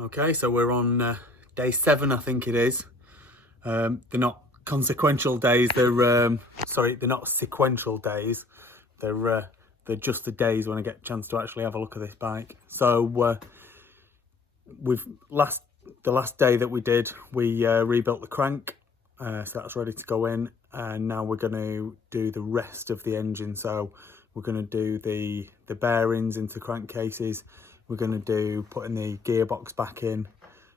Okay, so we're on day 7, I think it is. They're not consequential days. They're sorry, they're not sequential days. They're just the days when I get a chance to actually have a look at this bike. So the last day that we did, we rebuilt the crank, so that's ready to go in, and now we're going to do the rest of the engine. So we're going to do the bearings into crankcases. We're going to do putting the gearbox back in,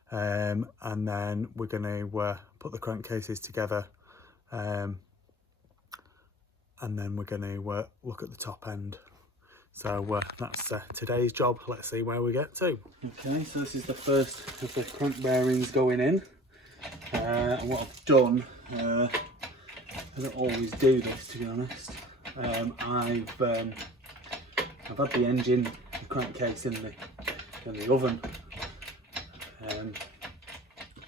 and then we're going to put the crankcases together, and then we're going to look at the top end. So that's today's job. Let's see where we get to. Okay, so this is the first of the crank bearings going in. What I've done, I don't always do this, to be honest. I've had the engine, the crankcase in the oven. I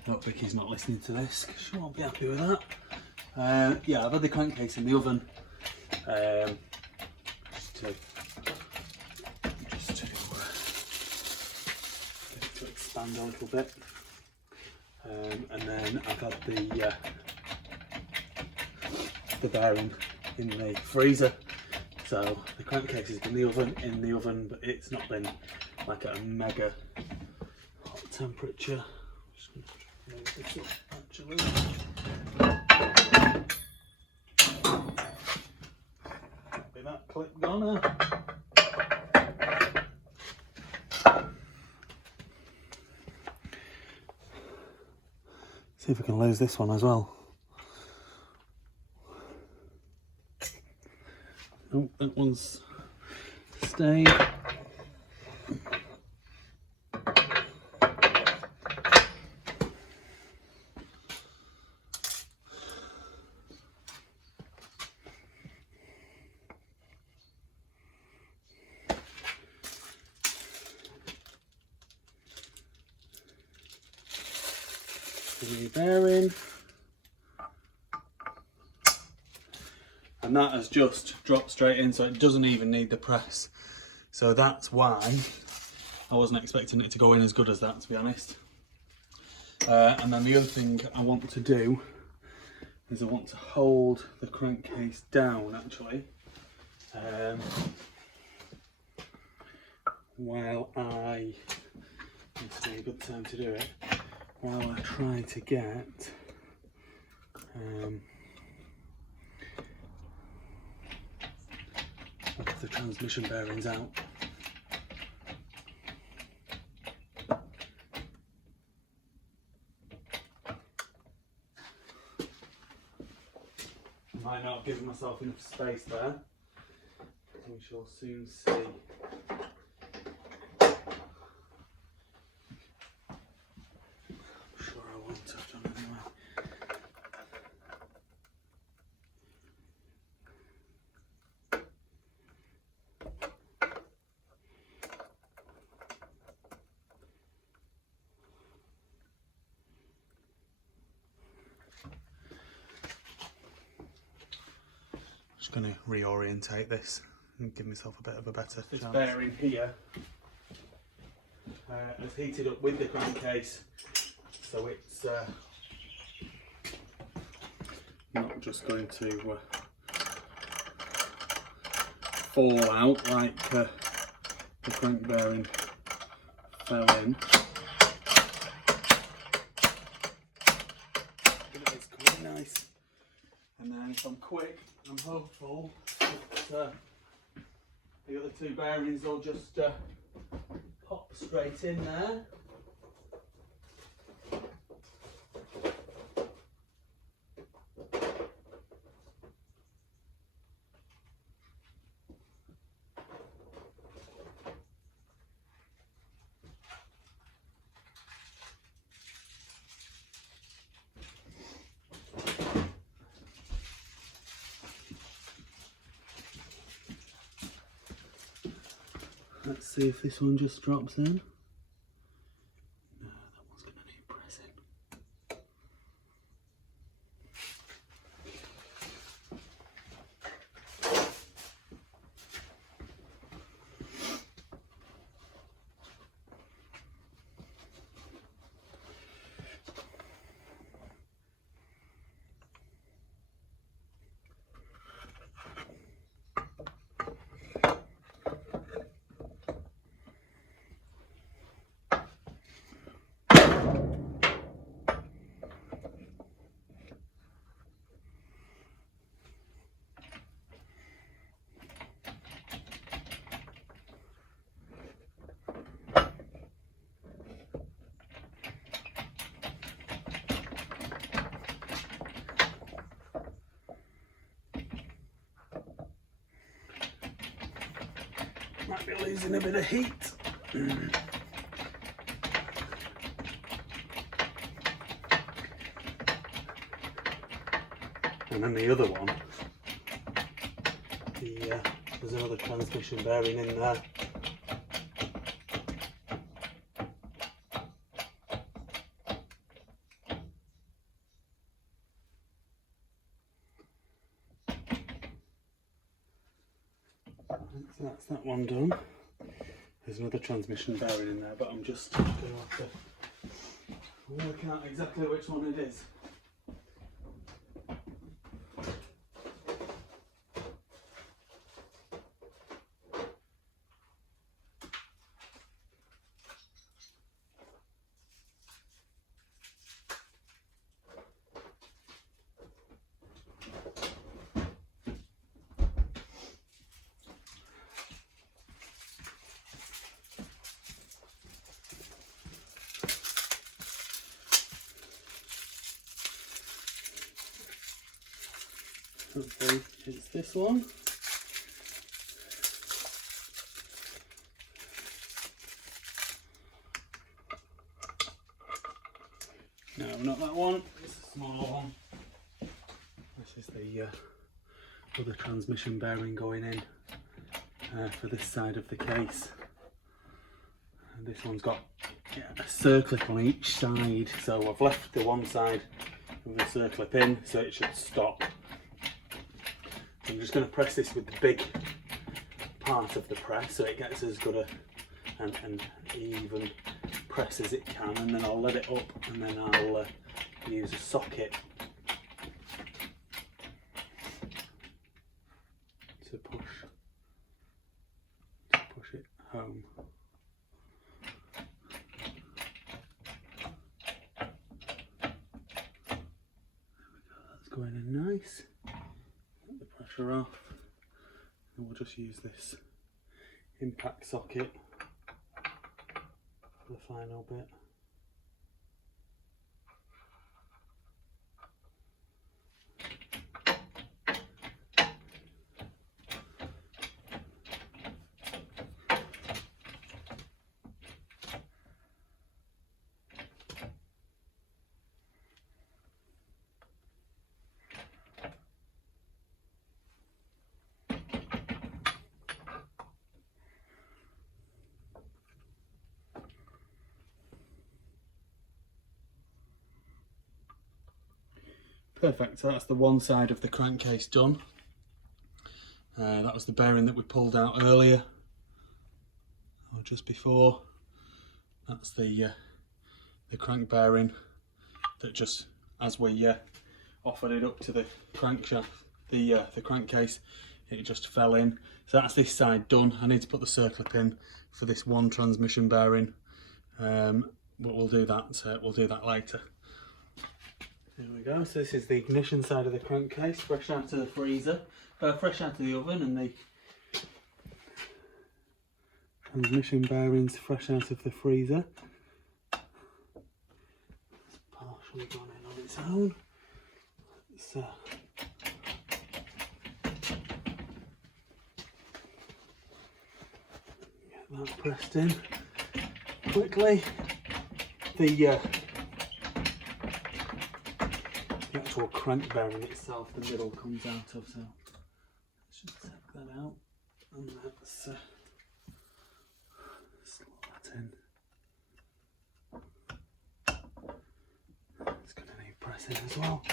hope Vicky's not listening to this, because she won't be happy with that. Yeah, I've had the crankcase in the oven, just to expand a little bit, and then I've had the bearing in the freezer. So the crankcase has been in the oven, but it's not been like at a mega hot temperature. Just gonna move this up, actually. Might be that clip gone. See if we can lose this one as well. Oh, that one's staying. The bearing. And that has just dropped straight in, so it doesn't even need the press. So that's why I wasn't expecting it to go in as good as that, to be honest. And then the other thing I want to do is I want to hold the crankcase down, actually, while it's a good time to do it, while I try to get the transmission bearings out. Might not have given myself enough space there. We shall soon see. I'm sure I won't have done anyway. Just going to reorientate this and give myself a bit of a better chance. This bearing here has heated up with the crankcase, so it's not just going to fall out like the crank bearing fell in. It's quite nice. And then if I'm quick, I'm hopeful that the other two bearings will just pop straight in there. Let's see if this one just drops in. No, that one's going to need pressing. might be losing a bit of heat. And then the other one, there's another transmission bearing in there. So that's that one done. There's another transmission bearing in there, but I'm just going to have to work out exactly which one it is. Okay, it's this one. No, not that one. It's a smaller one. This is the other transmission bearing going in for this side of the case. And this one's got a circlip on each side, so I've left the one side with the circlip in, so it should stop. I'm just going to press this with the big part of the press so it gets as good an even press as it can, and then I'll let it up and then I'll use a socket to push it home. There we go, that's going in nice. Off, and we'll just use this impact socket for the final bit. Perfect, so that's the one side of the crankcase done. That was the bearing that we pulled out earlier, or just before. That's the crank bearing that just, as we offered it up to the crankshaft, the crankcase, it just fell in. So that's this side done. I need to put the circlip in for this one transmission bearing, but we'll do that later. There we go, so this is the ignition side of the crankcase, fresh out of the freezer, fresh out of the oven, and the transmission bearings fresh out of the freezer. It's partially gone in on its own. Let's get that pressed in quickly. The actual crank bearing itself, the middle comes out of, so let's just take that out, and let's slot that in. It's going to need pressing as well.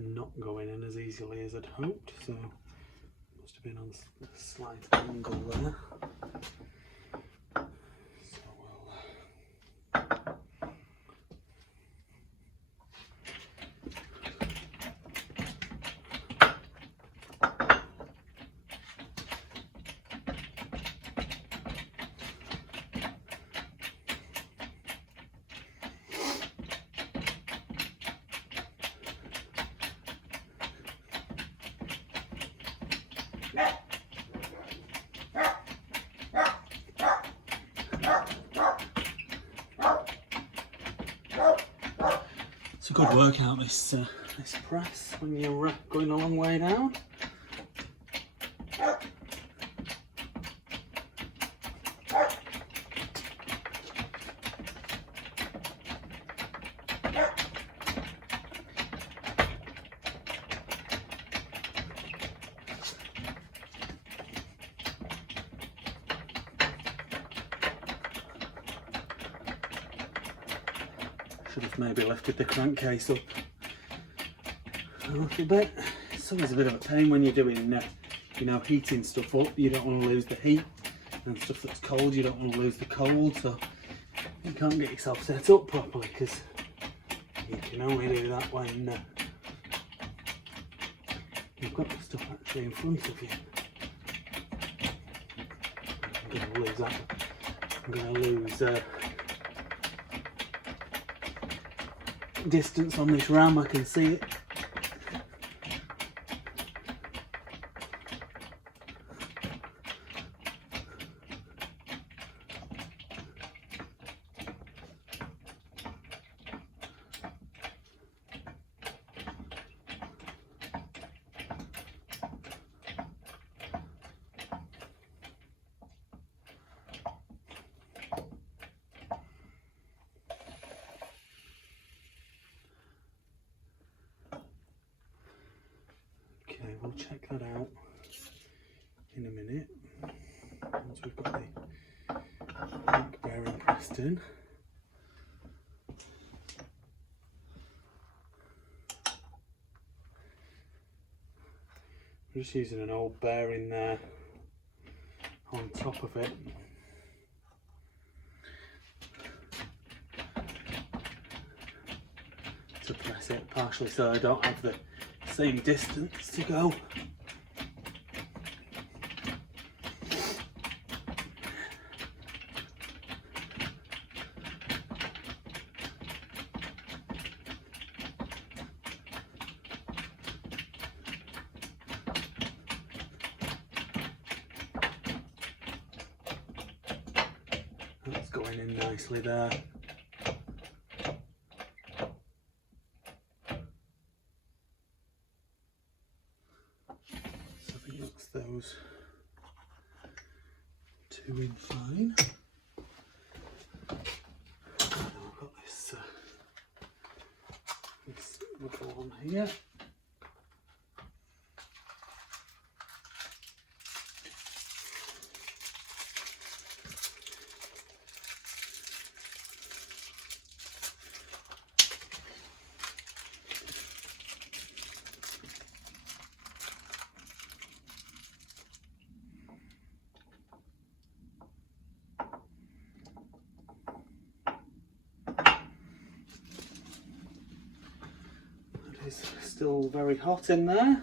not going in as easily as I'd hoped, so must have been on a slight angle there. It's a good workout, this press, when you're going a long way down. Should have maybe lifted the crankcase up a little bit. It's always a bit of a pain when you're doing, you know, heating stuff up. You don't want to lose the heat, and stuff that's cold, you don't want to lose the cold. So you can't get yourself set up properly, because you can only do that when you've got the stuff actually in front of you. I'm going to lose that. I'm going to lose distance on this ram. I can see it. We'll check that out in a minute once we've got the link bearing pressed in. I'm just using an old bearing there on top of it. To press it partially so I don't have the same distance to go. That's going in nicely there. Those two in fine. Now I've got this little one here. It's still very hot in there.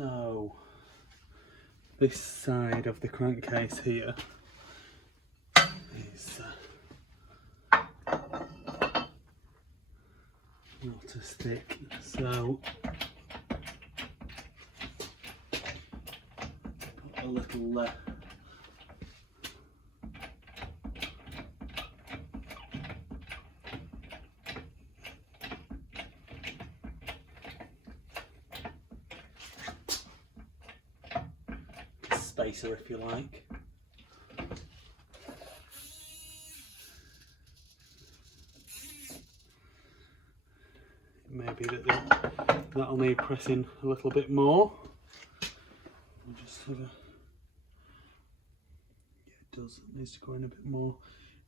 So this side of the crankcase here is not as thick, so put a little spacer, if you like. Maybe that'll need pressing a little bit more. I'll just have a, yeah, it does. It needs to go in a bit more,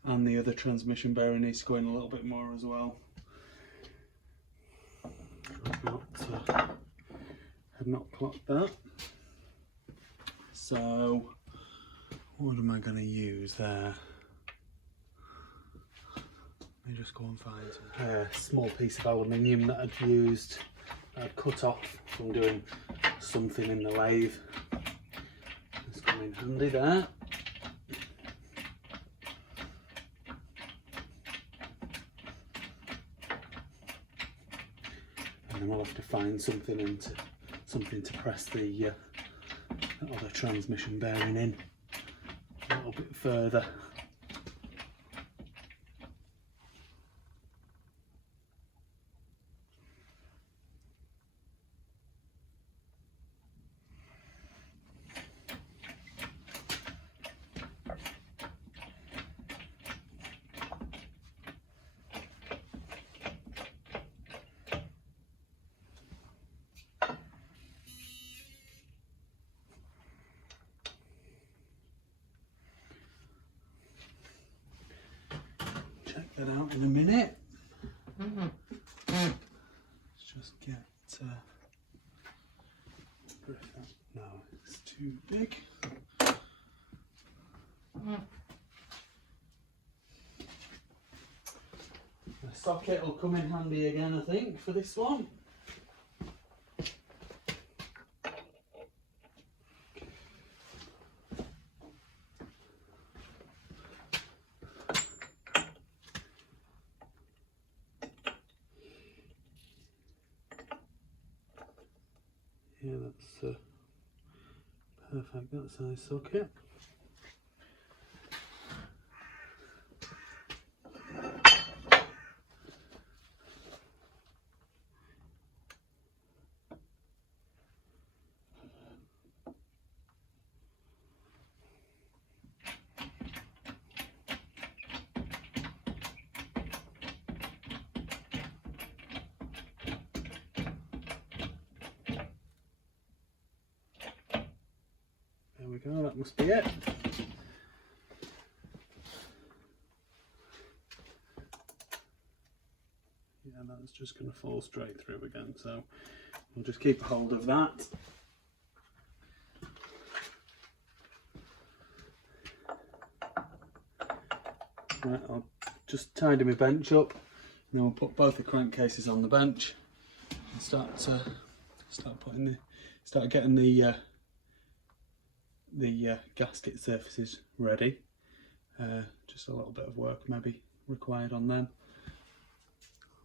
and the other transmission bearing needs to go in a little bit more as well. I've not clocked that. So what am I going to use there? Let me just go and find a small piece of aluminium that I'd used, that I'd cut off from doing something in the lathe. It's come in handy there. And then we'll have to find something to press the other transmission bearing in a little bit further. Check that out in a minute. Let's just get no, it's too big. The socket will come in handy again, I think, for this one. Yeah, that's perfect, that size socket. There we go, that must be it. Yeah, that's just going to fall straight through again, so we'll just keep a hold of that. Right, I'll just tidy my bench up, and then we'll put both the crankcases on the bench and start getting the gasket surfaces ready. Just a little bit of work maybe required on them,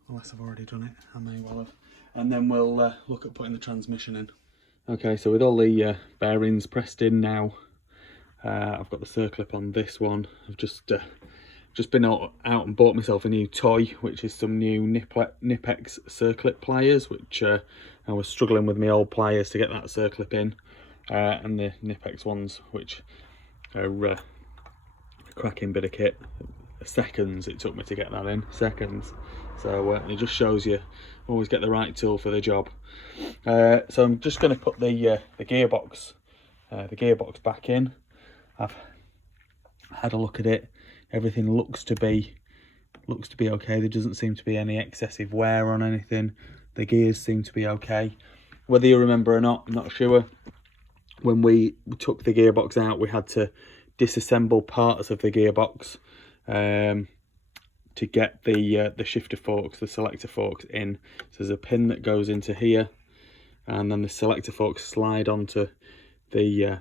unless I've already done it. I may well have. And then we'll look at putting the transmission in. Okay, so with all the bearings pressed in now, I've got the circlip on this one. I've just been out and bought myself a new toy, which is some new Knipex circlip pliers, which I was struggling with my old pliers to get that circlip in. And the Knipex ones, which are a cracking bit of kit. Seconds it took me to get that in, seconds. So it just shows you always get the right tool for the job. So I'm just going to put the gearbox back in. I've had a look at it. Everything looks to be okay. There doesn't seem to be any excessive wear on anything. The gears seem to be okay. Whether you remember or not, I'm not sure. When we took the gearbox out, we had to disassemble parts of the gearbox to get the shifter forks, the selector forks in. So there's a pin that goes into here, and then the selector forks slide onto the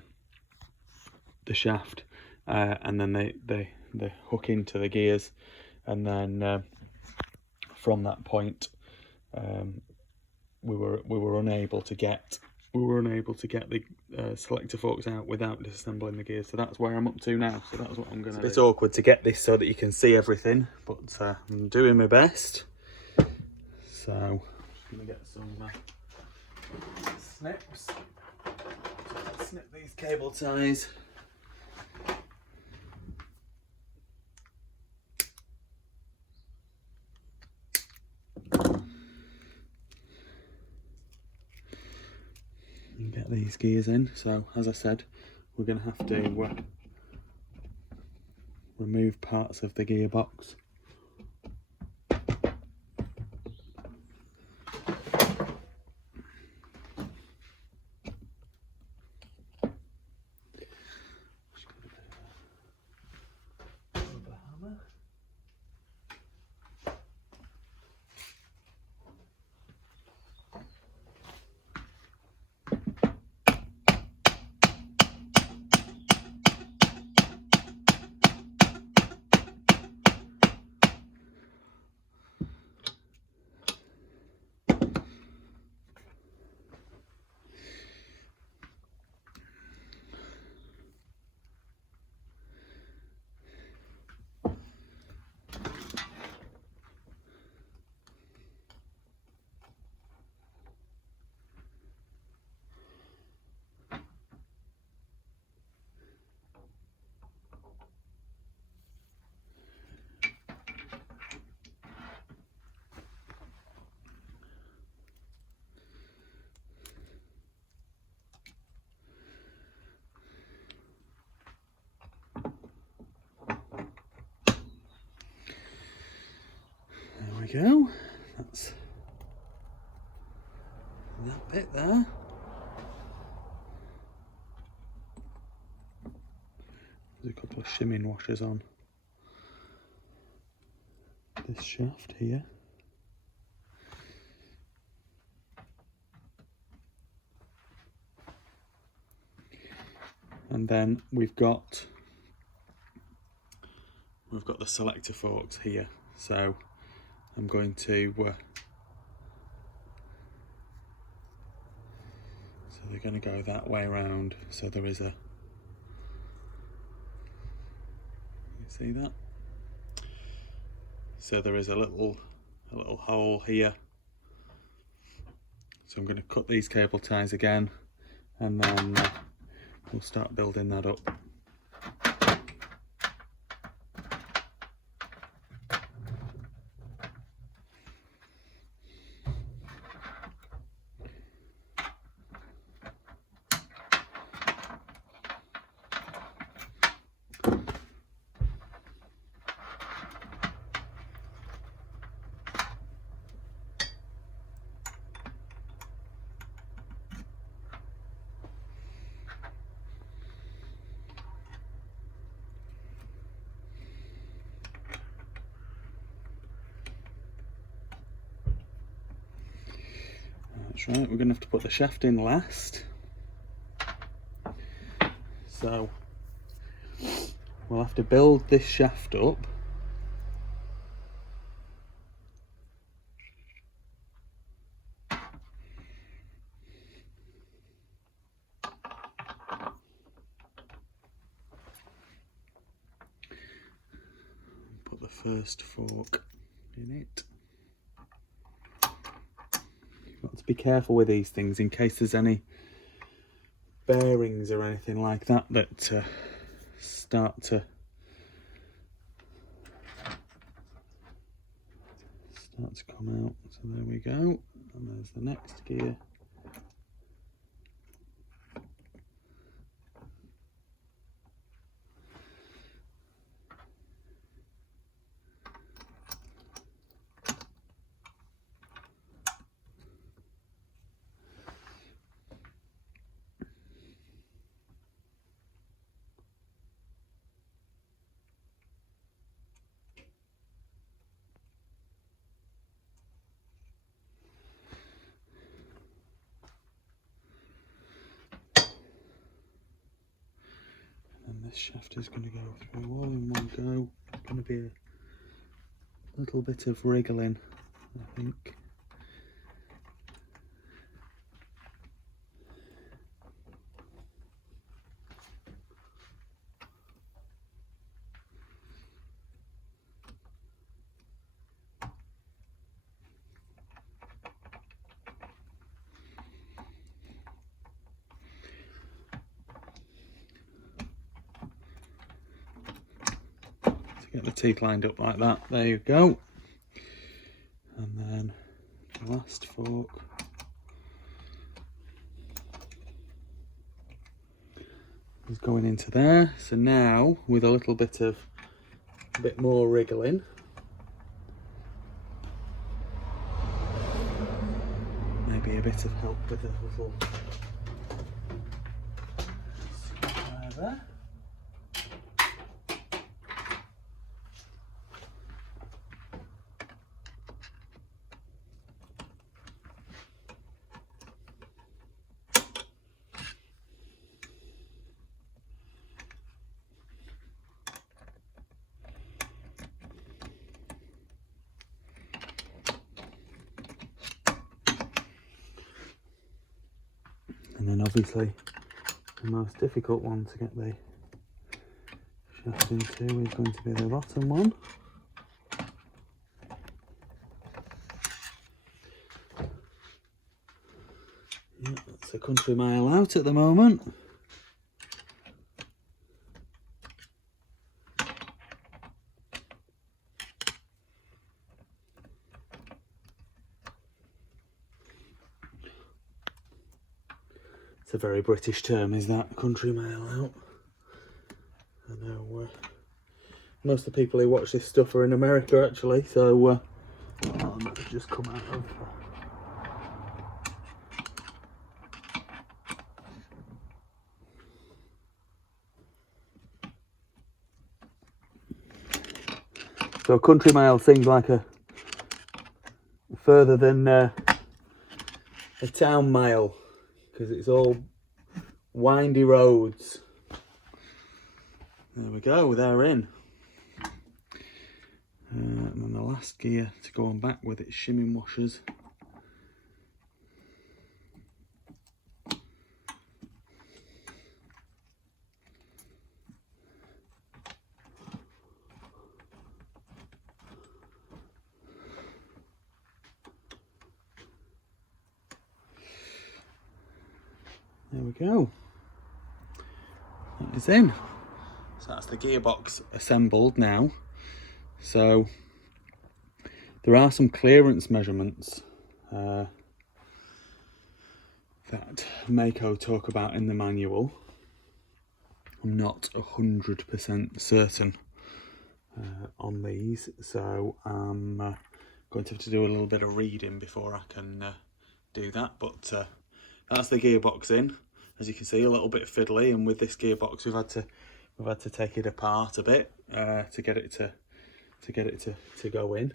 shaft, and then they hook into the gears, and then from that point we were unable to get the selector forks out without disassembling the gears. So that's where I'm up to now. So that's what I'm gonna do. It's a bit awkward to get this so that you can see everything, but I'm doing my best. So I'm just gonna get some snips. Snip these cable ties. And get these gears in. So as I said, we're going to have to remove parts of the gearbox. There we go. That's that bit there. There's a couple of shimming washers on this shaft here. And then we've got the selector forks here. So I'm going to so they're going to go that way around. So there is a, you see that? So there is a little hole here. So I'm going to cut these cable ties again, and then we'll start building that up. That's right, we're going to have to put the shaft in last. So we'll have to build this shaft up. Put the first fork in it. You've got to be careful with these things in case there's any bearings or anything like that start to come out. So there we go, and there's the next gear. this shaft is going to go through all in one go. Going to be a little bit of wriggling, I think. Get the teeth lined up like that, there you go. And then the last fork is going into there. So now with a little bit more wriggling, maybe a bit of help with a little screwdriver. And then obviously the most difficult one to get the shaft into is going to be the bottom one. Yeah, that's a country mile out at the moment. It's a very British term, is that, country mile out? I know most of the people who watch this stuff are in America actually, so that's just come out of so a country mile seems like a further than a town mile, because it's all windy roads. There we go, they're in. And then the last gear to go on back with its shimming washers. There we go. That is in. So that's the gearbox assembled now. So there are some clearance measurements that Maico talk about in the manual. I'm not 100% certain on these, so I'm going to have to do a little bit of reading before I can do that. But that's the gearbox in. As you can see, a little bit fiddly, and with this gearbox we've had to take it apart a bit to get it to go in.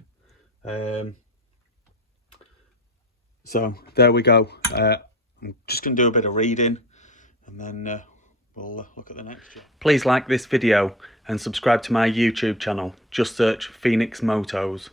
So there we go. I'm just going to do a bit of reading, and then we'll look at the next one. Please like this video and subscribe to my YouTube channel. Just search Phoenix Motos.